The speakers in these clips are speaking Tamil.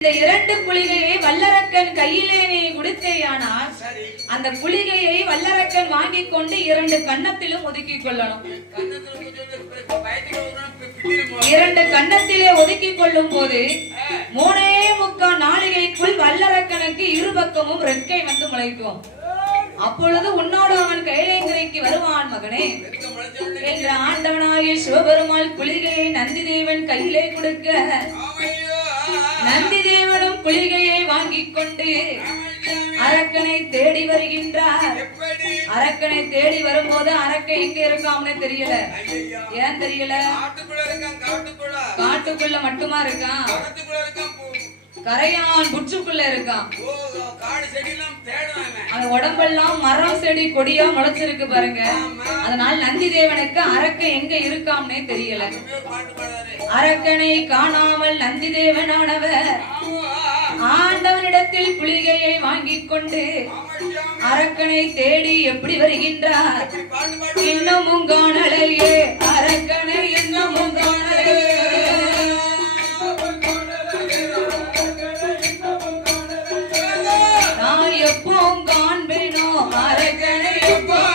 இந்த இரண்டு குளிகையை வல்லரக்கன் கையிலே நீ கொடுத்தேயானால் அந்த குளிகையை வல்லரக்கன் வாங்கிக் கொண்டு இரண்டு கன்னத்திலும் ஒதுக்கிக் கொள்ளணும். இரண்டு கன்னத்திலே ஒதுக்கிக் கொள்ளும் போது 3.25 நாளிகைக்குள் வல்லரக்கனுக்கு இருபக்கமும் ரெக்கை வந்து முளைக்கும். அப்பொழுது உன்னோடு அவன் கைலேங்கிரைக்கு வருவான் மகனே என்ற ஆண்டவனாகிய சிவபெருமாள் குளிகையை நந்தி தேவன் கையிலே கொடுக்க நந்தி தேவனும் குளிகையை வாங்கிக் கொண்டு அரக்கனை தேடி வருகின்றார். அரக்கனை தேடி வரும்போது அரக்கன் எங்க இருக்காம்னு தெரியல. ஏன் தெரியல? காட்டுக்குள்ள மட்டுமா இருக்கான், கரையான் புற்றுக்குள்ள இருக்கான். அந்த உடம்பெல்லாம் மரம் செடி கொடியா முளைச்சிருக்கு பாருங்க. அதனால நந்தி தேவனுக்கு அரக்கன் எங்க இருக்காம்னே தெரியல. அரக்கனை காணாமல் நந்தி தேவனானவர் ஆண்டவனிடத்தில் குளிகையை வாங்கிக் கொண்டு அரக்கனை தேடி எப்படி வருகின்றார்? இன்னமும் காணலையே அரக்கனை, இன்னமும் காணலையே. நான் எப்போ காண்பேனோ அரக்கனை, எப்போ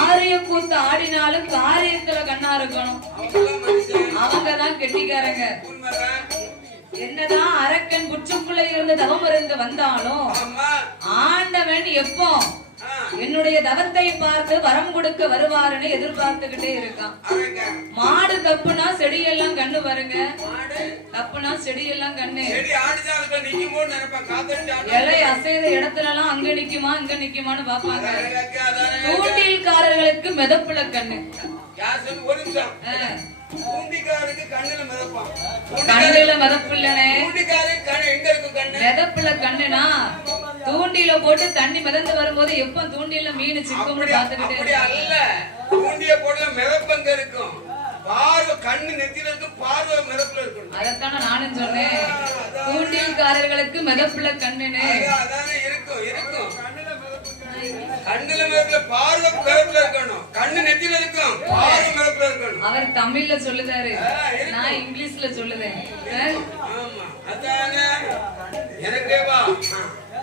ஆரியக்கூத்து ஆடினாலும் காரியத்துல கண்ணா இருக்கணும். அவங்கதான் கெட்டிக்காரங்க. என்னதான் அரக்கன் புற்றுக்குள்ள இருந்து தவம் இருந்து வந்தாலும் ஆண்டவன் எப்போ என்னுடைய தவத்தை பார்த்து வரம் கொடுக்க வருவாருன்னு எதிர்பார்த்துக்கிட்டே இருக்கான். மாடு தப்புனா செடியெல்லாம் கண்ணு பாருங்க, தப்புனா செடியெல்லாம் கண்ணு. இலை அசைத இடத்துல எல்லாம் அங்க நிக்குமா இங்க நிக்குமான்னு பாப்பாங்க. தூண்டில்காரர்களுக்கு மிதப்புல கண்ணு. கண்ணுல மிதப்பு இல்லனே, மிதப்புல கண்ணுனா தூண்டில போட்டு தண்ணி மிதந்து வரும்போது எப்ப தூண்டில மீன் சிக்கும்னு பாத்துக்கிட்டே. தூண்டிய போடல மிதப்பங்க இருக்கும். பார்வை கண்ணு நெத்தியில இருக்கு, பார்வை மிதப்புல இருக்கணும். அதத்தானே நானும் சொன்னேன், தூண்டில்காரர்களுக்கு மிதப்புல கண்ணுன்னு. அதானே இருக்கும் இருக்கும். கண்ணுல மிதப்புல, பார்வை மிதப்புல இருக்கணும். கண்ணு நெத்தியில இருக்கும், பார்வை மிதப்புல இருக்கணும். அவர் தமிழ்ல சொல்லுதாரு, நான் இங்கிலீஷ்ல சொல்லுதேன். ஆமா அதானே எனக்கே வா.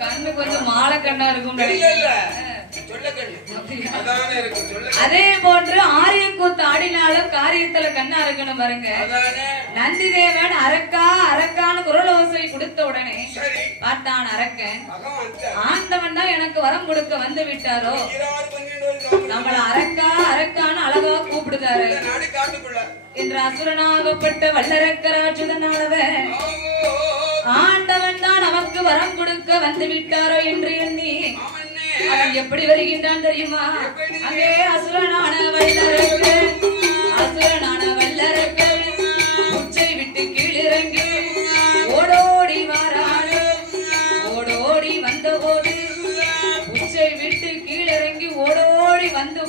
கண்ணு கொஞ்சம் மாலை கண்ணா இருக்கும். அதே போன்று ஆரியக்கூத்து ஆடினாலும் காரியத்துல கண்ணா இருக்கணும் பாருங்க. நந்தி தேவன் அரக்கா அரக்கான்னு குரல் ஓசை கொடுத்த உடனே பார்த்தான் அரக்கன், ஆண்டவன் தான் எனக்கு வரம் கொடுக்க வந்து விட்டாரோ, நம்மள அரக்கா அரக்கான்னு அழகா கூப்பிடுதாரு என்ற அசுரனாகப்பட்ட வல்லரக்கராட்சுதனானவன் ஆண்டவன் தான் நமக்கு வரம் கொடுக்க வந்து விட்டாரோ என்று எண்ணி அவன் எப்படி வருகின்றான் தெரியுமா? அங்கே அசுரனான வல்லரக்க உச்சை விட்டு கீழிறங்கி ஓடோடி வாரானே. ஓடோடி வந்த போது உச்சை விட்டு கீழிறங்கி ஓடோடி வந்து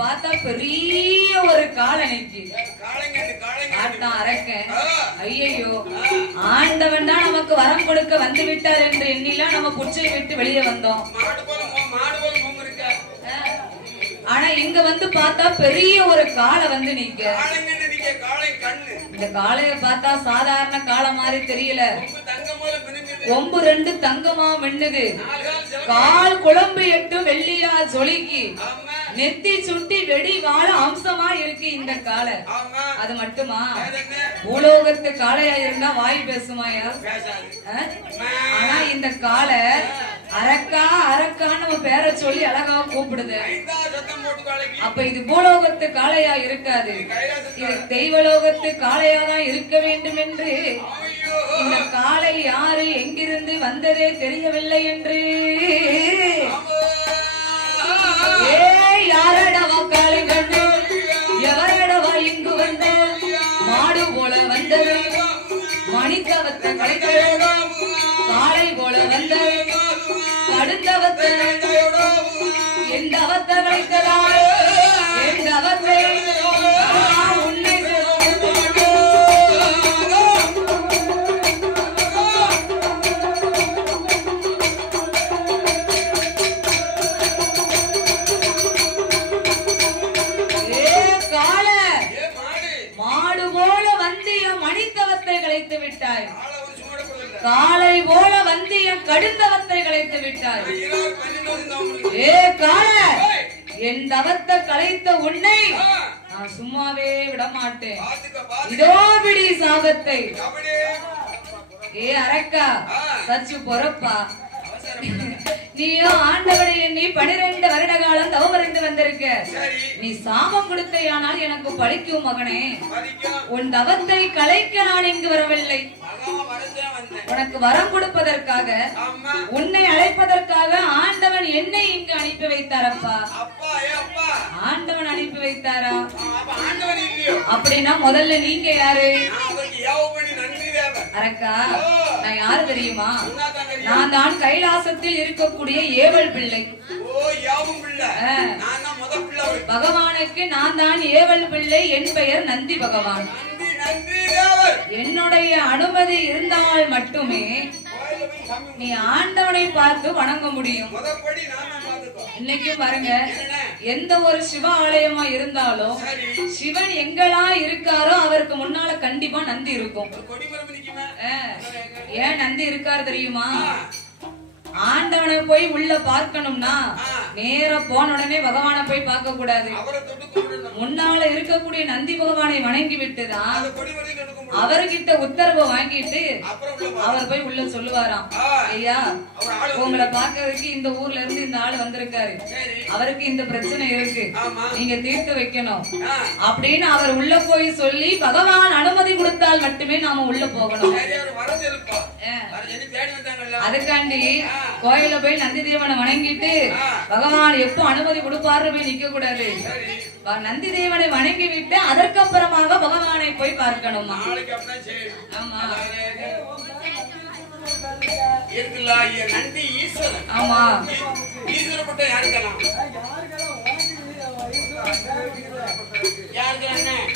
பார்த்தா பெரிய ஒரு காலனைக்கு அரக்க. ஐயோ, ஆண்டவன் தான் நமக்கு வரம் கொடுக்க வந்து விட்டார் என்று எண்ணிலாம் நம்ம புச்சை விட்டு வெளியே வந்தோம். ஆனா இங்க வந்து பார்த்தா பெரிய ஒரு காளை வந்து நிக்க. இந்த காளைய பார்த்தா சாதாரண காளை மாதிரி தெரியல. கொம்பு 2 தங்கமா மின்னுது, கால் குழம்பு 8 வெள்ளியா சொலிக்கி, நெத்தி சுட்டி வெடி வாழ அம்சமா இருக்கு இந்த காளை. அது மட்டுமா, பூலோகத்து காளையா இருந்தா வாய் பேசுமாயா? ஆனா இந்த காளை அரக்கா அரக்கான்னு நம்ம பேரை சொல்லி அழகா கூப்பிடுது. அப்ப இது பூலோகத்து காளையா இருக்காது, இது தெய்வலோகத்து காளையா தான் இருக்க வேண்டும் என்று இந்த காளை யாரு எங்கிருந்து வந்ததே தெரியவில்லை என்று யாரடவா காளை கண்டு எவரடவா இங்கு வந்த மாடு போல வந்தது மணித்தவத்தை கலைத்ததோ, காளை போல வந்த கடுந்தவத்தை எந்த அவத்தை கலைத்ததா எந்த அவத்தை உன்னை காளை போல வந்து என் கடுந்தவத்தை கலைத்து விட்டாய். ஏ காளை, என் தவத்தை கலைத்த உன்னை நான் சும்மாவே விட மாட்டேன். இதோ பிடி சாபத்தை. ஏ அரக்கா, சச்சு பொறப்பா, நீயோ ஆண்டவனை எண்ணி 12 வருட காலம் தவம் இருந்து வந்திருக்க. நீ சாபம் கொடுத்தையானால் எனக்கு பழிக்கும் மகனே. உன் தவத்தை கலைக்க நான் இங்கு வரவில்லை, உனக்கு வரம் கொடுப்பதற்காக, உன்னை அழைப்பதற்காக ஆண்டவன் என்னை இங்கு அனுப்பி வைத்தாரப்பா. ஆண்டவன் அனுப்பி வைத்தாரா? அப்படின்னா முதல்ல நீங்க யாரு? அரக்கா, நான் யாரு தெரியுமா? நான் தான் கைலாசத்தில் இருக்கக்கூடிய ஏவல் பிள்ளை. பகவானுக்கு நான் தான் ஏவல் பிள்ளை. என் பெயர் நந்தி பகவான். என்னுடைய அனுமதி இருந்தால் மட்டுமே நீ ஆண்டவனை பார்த்து வணங்க முடியும். இன்னைக்கு பாருங்க, எந்த ஒரு சிவ ஆலயமா இருந்தாலும் சிவன் எங்களா இருக்காரோ அவருக்கு முன்னால கண்டிப்பா நந்தி இருக்கும். ஏன் நந்தி இருக்காரு தெரியுமா? ஆண்டவனை போய் உள்ள பார்க்கணும்னா நேர போன உடனே பகவானை போய் பார்க்க கூடாது. முன்னால இருக்கக்கூடிய நந்தி பகவானை வணங்கி விட்டுதான் அவர்கிட்ட உத்தரவை வாங்கிட்டு அவர் போய் உள்ள சொல்லுவாராம், ஐயா உங்களை பாக்கிறதுக்கு இந்த ஊர்ல இருந்து இந்த ஆளு வந்திருக்காரு, அவருக்கு இந்த பிரச்சனை இருக்கு, நீங்க தீர்த்து வைக்கணும் அப்படின்னு அவர் உள்ள போய் சொல்லி பகவான் அனுமதி கொடுத்தால் மட்டுமே நாம உள்ள போகணும். அதுக்காண்டி கோயில போய் நந்தி தேவனை வணங்கிட்டு பகவான் எப்போ அனுமதி கொடுப்பாரு போய் நிக்க கூடாது. நந்தி தேவனை வணங்கி விட்டு அதற்கப்புறமாக பகவானை போய் பார்க்கணும். ஆமா, ஆமா, யாருக்கு அண்ணன்